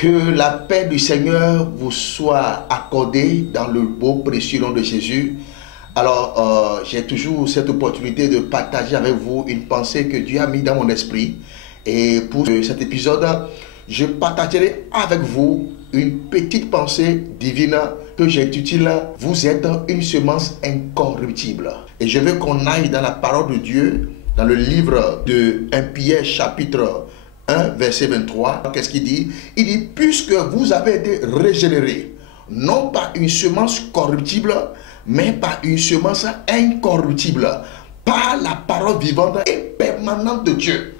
Que la paix du Seigneur vous soit accordée dans le beau précieux nom de Jésus. Alors, j'ai toujours cette opportunité de partager avec vous une pensée que Dieu a mis dans mon esprit. Et pour cet épisode, je partagerai avec vous une petite pensée divine que j'intitule « Vous êtes une semence incorruptible ». Et je veux qu'on aille dans la parole de Dieu, dans le livre de 1 Pierre chapitre 1, verset 23. Qu'est-ce qu'il dit? Il dit « Puisque vous avez été régénérés, non pas une semence corruptible, mais par une semence incorruptible, par la parole vivante et permanente de Dieu. »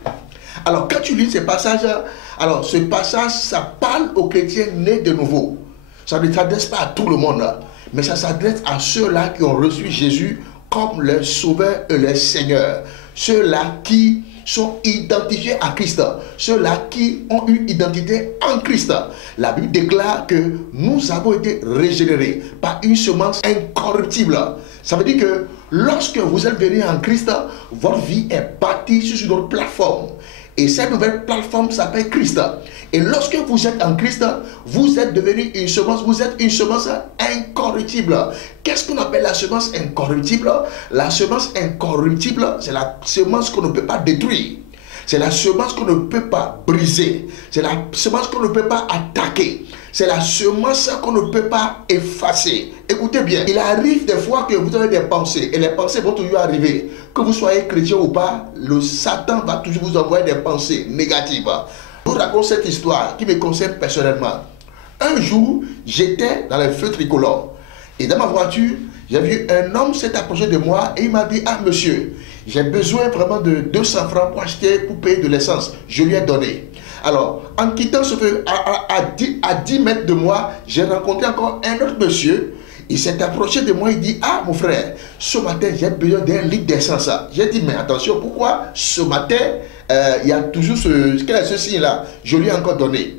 Alors, quand tu lis ces passages, alors ce passage, ça parle aux chrétiens nés de nouveau. Ça ne s'adresse pas à tout le monde, mais ça s'adresse à ceux-là qui ont reçu Jésus comme leur sauveur et leur Seigneur. Ceux-là qui sont identifiés à Christ, ceux-là qui ont une identité en Christ. La Bible déclare que nous avons été régénérés par une semence incorruptible. Ça veut dire que lorsque vous êtes venus en Christ, votre vie est bâtie sur une autre plateforme. Et cette nouvelle plateforme s'appelle Christ. Et lorsque vous êtes en Christ, vous êtes devenu une semence, vous êtes une semence incorruptible. Qu'est-ce qu'on appelle la semence incorruptible? La semence incorruptible, c'est la semence qu'on ne peut pas détruire. C'est la semence qu'on ne peut pas briser. C'est la semence qu'on ne peut pas attaquer. C'est la semence qu'on ne peut pas effacer. Écoutez bien, il arrive des fois que vous avez des pensées. Et les pensées vont toujours arriver. Que vous soyez chrétien ou pas, le Satan va toujours vous envoyer des pensées négatives. Je vous raconte cette histoire qui me concerne personnellement. Un jour, j'étais dans les feux tricolores. Et dans ma voiture, j'ai vu un homme s'est approché de moi et il m'a dit « Ah monsieur, j'ai besoin vraiment de 200 francs pour payer de l'essence. » Je lui ai donné. Alors, en quittant ce feu, à 10 mètres de moi, j'ai rencontré encore un autre monsieur. Il s'est approché de moi, il dit « Ah mon frère, ce matin j'ai besoin d'un litre d'essence. » J'ai dit « Mais attention, pourquoi ce matin, il y a toujours ce signe-là ?» Je lui ai encore donné.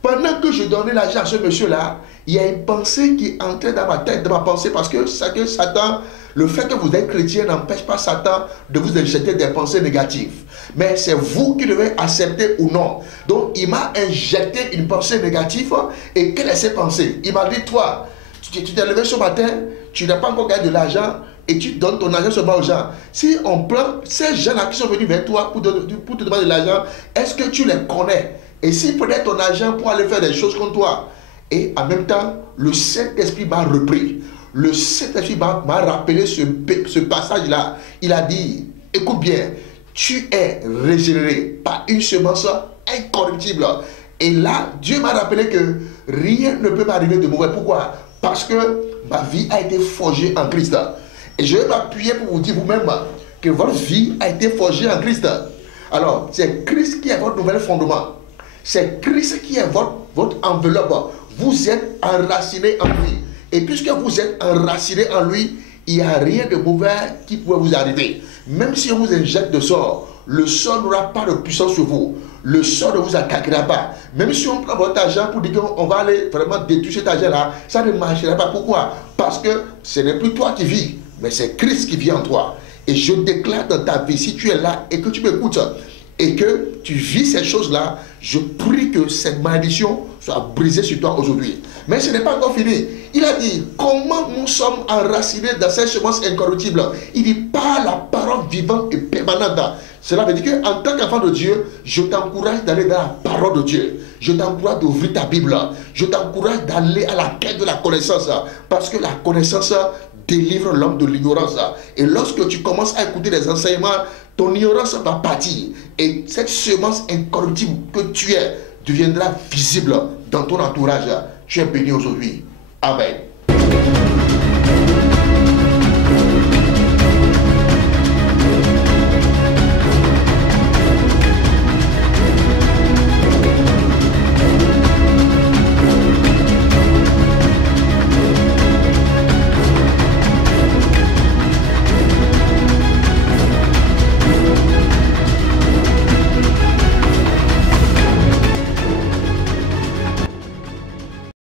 Pendant que je donnais l'argent à ce monsieur-là, il y a une pensée qui entrait dans ma tête, dans ma pensée, parce que Satan, le fait que vous êtes chrétien n'empêche pas Satan de vous injecter des pensées négatives. Mais c'est vous qui devez accepter ou non. Donc, il m'a injecté une pensée négative. Et quelle est cette pensée? Il m'a dit, toi, tu t'es levé ce matin, tu n'as pas encore gagné de l'argent et tu donnes ton argent seulement aux gens. Si on prend ces gens-là qui sont venus vers toi pour te demander de l'argent, est-ce que tu les connais? Et s'ils prenaient ton argent pour aller faire des choses contre toi? Et en même temps, le Saint-Esprit m'a repris. Le Saint-Esprit m'a rappelé ce passage-là. Il a dit, écoute bien, tu es régénéré par une semence incorruptible. Et là, Dieu m'a rappelé que rien ne peut m'arriver de mauvais. Pourquoi? Parce que ma vie a été forgée en Christ. Et je vais m'appuyer pour vous dire vous-même que votre vie a été forgée en Christ. Alors, c'est Christ qui est votre nouvel fondement. C'est Christ qui est votre enveloppe. Vous êtes enraciné en lui. Et puisque vous êtes enraciné en lui, il n'y a rien de mauvais qui pourrait vous arriver. Même si on vous injecte de sort, le sort n'aura pas de puissance sur vous. Le sort ne vous attaquera pas. Même si on prend votre argent pour dire qu'on va aller vraiment détruire cet argent-là, ça ne marchera pas. Pourquoi? Parce que ce n'est plus toi qui vis, mais c'est Christ qui vit en toi. Et je déclare dans ta vie, si tu es là et que tu m'écoutes, et que tu vis ces choses-là, je prie que cette malédiction soit brisée sur toi aujourd'hui. Mais ce n'est pas encore fini. Il a dit, comment nous sommes enracinés dans cette semence incorruptible? Il dit, par la parole vivante et permanente. Cela veut dire qu'en tant qu'enfant de Dieu, je t'encourage d'aller dans la parole de Dieu. Je t'encourage d'ouvrir ta Bible. Je t'encourage d'aller à la quête de la connaissance. Parce que la connaissance délivre l'homme de l'ignorance. Et lorsque tu commences à écouter les enseignements, ton ignorance va partir. Et cette semence incorruptible que tu es deviendra visible dans ton entourage. Tu es béni aujourd'hui. Amen.